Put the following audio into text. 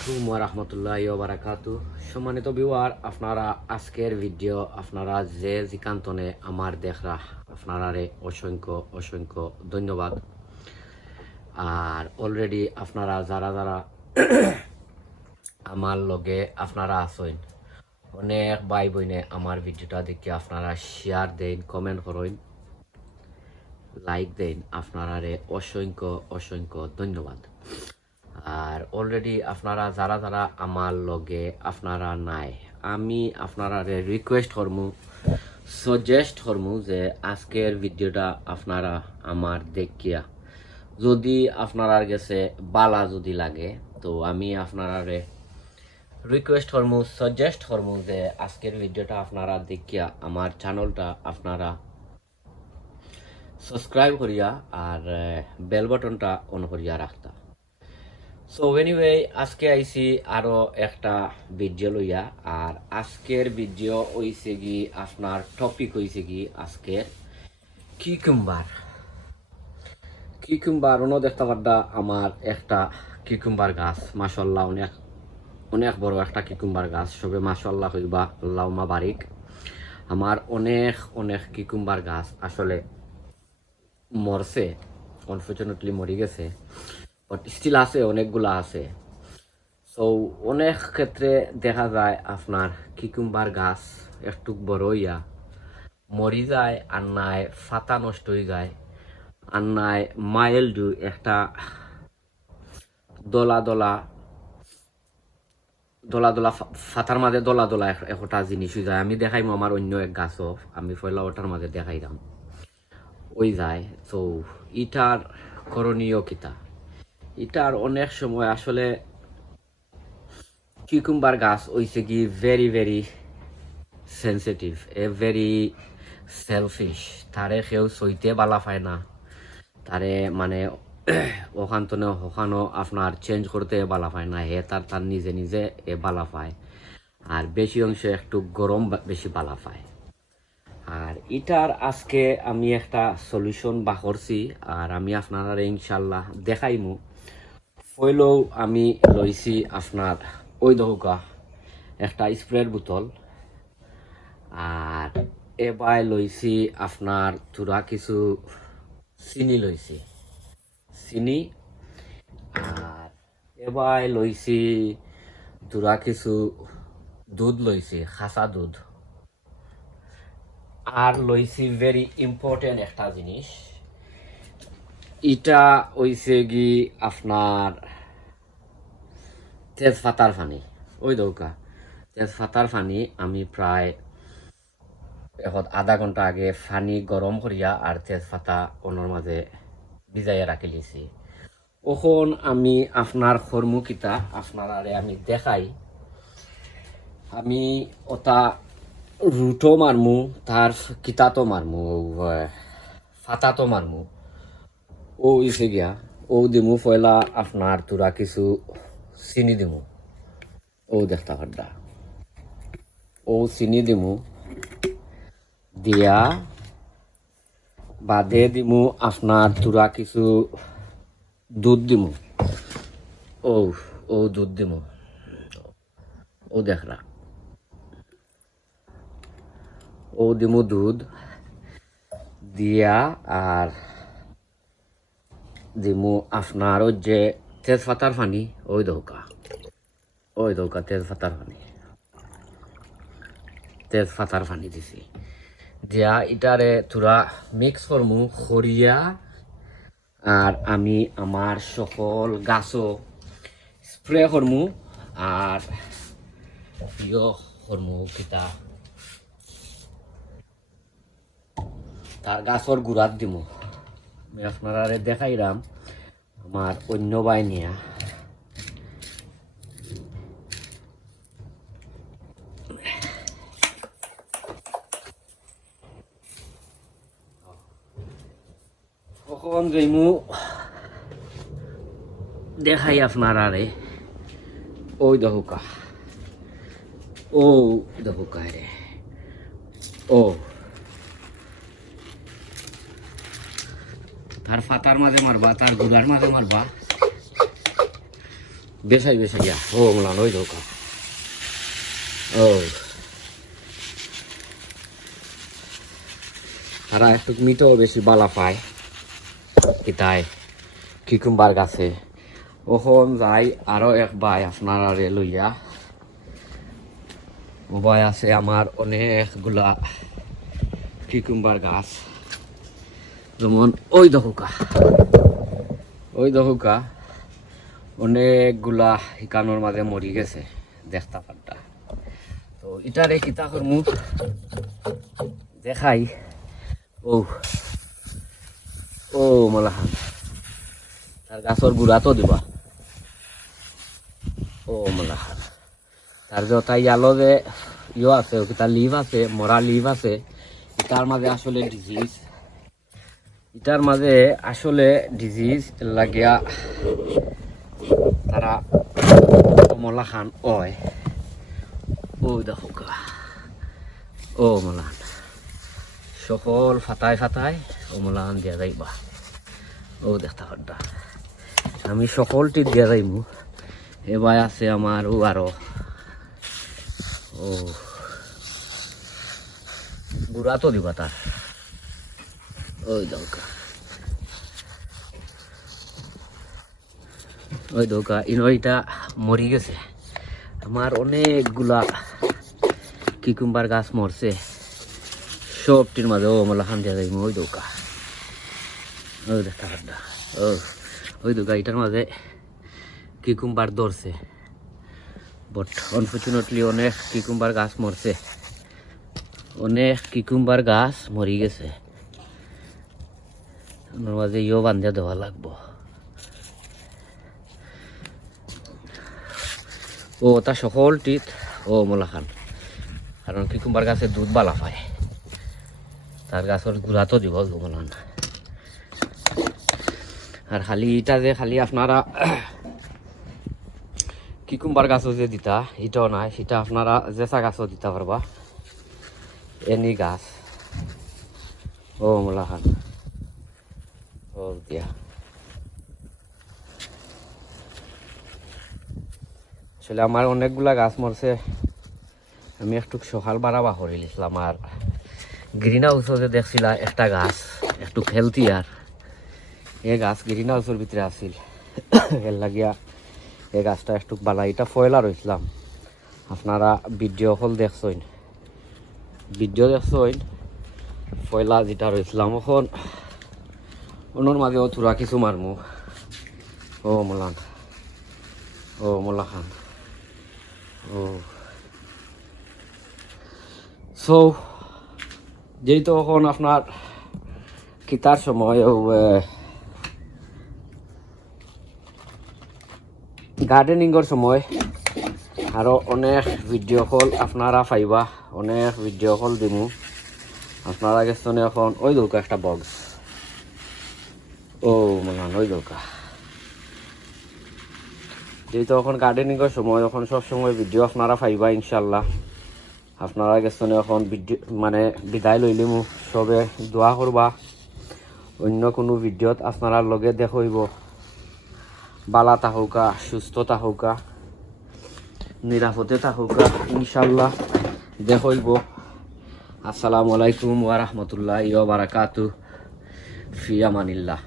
আলাইকুম রহমতুল্লাহ বারাকাতু সম্মানিত বিওয়ার আপনারা আজকের ভিডিও আপনারা যে জিকান্তনে আমার দেখরা আপনারারে অসংখ্য অসংখ্য ধন্যবাদ। আর অলরেডি আপনারা যারা যারা আমার লগে আপনারা আছেন, অনেক ভাই বইনে আমার ভিডিওটা দেখে আপনারা শেয়ার দেন কমেন্ট করেন লাইক দেন, আপনারারে অসংখ্য অসংখ্য ধন্যবাদ। আর অলরেডি আপনারা, যারা যারা আমার লগে আপনারা নাই, আমি আপনারা রিকোয়েস্ট করমু সাজেস্ট করমু যে আজকের ভিডিওটা আপনারা আমার দেখিয়া, যদি আপনার গেছে বালা যদি লাগে, তো আমি আপনারা রিকোয়েস্ট করমু সাজেস্ট করমু যে আজকের ভিডিওটা আপনারা দেখিয়া আমার চ্যানেলটা আপনারা সাবস্ক্রাইব করিয়া আর বেল বাটনটা অন করিয়া রাখতা। সো এনিওয়ে আজকে আইসি আরও একটা ভিডিও লইয়া, আর আজকের ভিডিও হইছে কি, আপনার টপিক হইছে কি আজকের কিকুম্বার কিকুম্বার অন্য দেখতে পারদা, আমার একটা কিকুম্বার গাছ। মাসাল্লাহ অনেক অনেক বড় একটা কিকুম্বার গাছ। সবে মাসাল্লাহ হইবা লাউমা বারিক। আমার অনেক অনেক কিকুম্বার গাছ আসলে মরছে আনফর্চুনেটলি মরি গেছে। বাট স্টিল আছে, অনেকগুলা আছে। সো অনেক ক্ষেত্রে দেখা যায় আপনার কিকুম্বার গাছ একটু বড় হইয়া মরি যায় আর নাই ফাতা নষ্ট হয়ে যায় আর নাই মাইল্ডু একটা দলা দলা দলা দলা ফাতার মাঝে দলা দলা এক- একটা জিনিস হয়ে যায়। আমি দেখাইম আমার অন্য এক গাছও, আমি পয়লা ওটার মাঝে দেখাইলাম। ওই যায়। তো ইটার করণীয় কিতা? এটার অনেক সময় আসলে কিকুম্বার গাছ হইছে কি ভেরি ভেরি সেন্সিটিভ এ ভেরি সেলফিশ তারে কেউ সইতে বালা পায় না। তারে মানে ওখান তো ওখানো আপনার চেঞ্জ করতে বালা পায় না। হে তার তার নিজে নিজে এ বালা পায়। আর বেশি অংশ একটু গরম বেশি বালা পায়। আর এটার আজকে আমি একটা সলিউশন বা করছি। আর আমি আপনারা ইনশাল্লাহ দেখাইমু। পইলেও আমি লইছি আপনার ওই দহকা একটা স্প্রের বোতল। আর এবার লইছি আপনার তুরা কিছু চিনি লইছি। চিনি, আর এবার লইছি তুরা কিছু দুধ লইছি, খাসা দুধ। আর লইছি ভেরি ইম্পর্টেন্ট একটা জিনিস। ইটা হইছে কি আপনার তেজপাতার পানি। ওই দৌকা। তেজপাতার পানি আমি প্রায় এখন আধা ঘণ্টা আগে পানি গরম করিয়া আর তেজপাতা ওনার মাঝে ভিজাইয়া রাখি লিছি। ওখন আমি আপনার কর্মকিতা আপনারারে আমি দেখাই। আমি ওটা রুটো মারমু, তার কিতাতো মারমু ফাতাতো মারমু। ও ইসে গিয়া, ও দিমু পয়লা আপনার তুরা কিছু চিনি দিমু। ও দেখতা পাড্ডা ও চিনি দিমু, দিয়া বাদে দিমু আপনার তুরা কিছু দুধ দিমু। ও ও দুধ দিমু। ও দেখরা ও দিমু দুধ, দিয়া আর দিমু আপনার ওই যে তেজপাতার পানি ওই দৌকা ওই দৌকা তেজপাতার পানি তেজপাতার পানি দিছি দিয়া ইটারে তুরা মিক্স করমু খরিয়া আর আমি আমার সকল গাছও স্প্রে করমু, আর ইয় করমু কিতা? তার গাছর গুড়াত দিমু। আপনারা দেখাইলাম আমার অন্য বাহিনিয়া কখন যাইমু দেখাই আপনারা রে ওই দহুকা ও দহুকা রে ও তার ফাতার মাঝে মারবা, তার গুড়ার মাঝে মারবা। বেশাই বেশাই ইয়া। ও, মলান, ওই ও। তারা একটু মিটও বেশি বালা পায়। কিতায় কিকুম্বার গাছে। ওখন যাই, আরও এক ভাই আপনার আরে লইয়া। ও ভাই আছে আমার অনেকগুলা কিকুম্বার গাছ। যেমন ওই দহুকা। ওই দহুকা অনেকগুলা হিকানোর মাঝে মরি গেছে, দেখতা পাড্ডা তো ইটারে কিতা করমু? দেখাই। ও ও মলাহান। তার গাছর গুড়া তো দিবা। ও মলাহান। তার যে তাই আলো যে ইয়ে আছে তার লিভ আছে, মরা লিভ আছে তার মাঝে আসলে ডিজিজ এটার মাঝে আসলে ডিজিজ লাগিয়া তারা কমলা খান ওয় ও, দেখো। ও মলান সকল ফাটাই ফাটাই ও মলান দিয়া যাইবা। ও, দেখতা হড্ডা। আমি সকলটি দিয়া যাইমু। এবার আছে আমার, ও আরও। ও। গুড়া তো দিবা তার। ওই দৌকা ওই দৌকা ইনইটা মরি গেছে। আমার অনেকগুলা কিকুম্বার গাছ মরছে। সবটির মাঝে, ও মলা খান দিয়া যাইমু, ওই দৌকা ওই দেখা ও, ওই দৌকা এটার মাঝে কিকুম্বার ধরছে। বাট আনফর্চুনেটলি অনেক কিকুম্বার গাছ মরছে। অনেক কিকুম্বার গাছ মরি গেছে। ওর মাঝে ইও বান্ধে দেওয়া লাগবো। ও, তা সকলটিত ও মোলা খান। কারণ কিকুম্বার গাছে দুধ বালা পায়। তার গাছের গুড়া তো দিব মোলান আর খালি এটা যে খালি আপনারা কিকুম্বার গাছও যে দিতা এটাও নাই, সেটা আপনারা জেসা গাছও দিতে পারবা। এনি গাছ। ও মোলা খান ও দিয়া আসলে আমার অনেকগুলা গাছ মরছে। আমি একটু সকাল বাড়া বাহরে লিখলাম আর গ্রিন হাউসও যে দেখছিলা, একটা গাছ, একটু হেলথি আর। এ গাছ গ্রিন হাউসের ভিতরে আছিল। এর লাগিয়া এই গাছটা একটু বালা, এটা ফয়লা রইছিলাম। আপনারা ভিডিও হল দেখছেন। ভিডিও দেখছেন, ফয়লা যেটা রইছিলাম এখন মাঝেও থুরা কিছু মারমু। ও মোলান। ও মোলা খান ও। সো যেহেতু এখন আপনার কিতার সময় গার্ডেনিংয়ের সময় আরও অনেক ভিডিও কল আপনারা পাইবা, অনেক ভিডিও কল দিমু। আপনারা গেছেন এখন ওই দৌকা একটা বক্স ও মানে ওই দৌকা যেহেতু এখন গার্ডেনিংয়ের সময়, এখন সব সময় ভিডিও আপনারা পাইবা ইনশাল্লাহ আপনারা গেছেন এখন ভিডিও মানে বিদায় লইলিমু। সবে দোয়া করবা। অন্য কোনো ভিডিওত আপনারা লগে দেখইব। বালা তাহৌকা সুস্থ তাহৌকা নিরাপদে তাহৌকা ইনশাল্লাহ দেখইব। আসসালামু আলাইকুম ওয়া বারাকাতু ফি আমানিল্লাহ।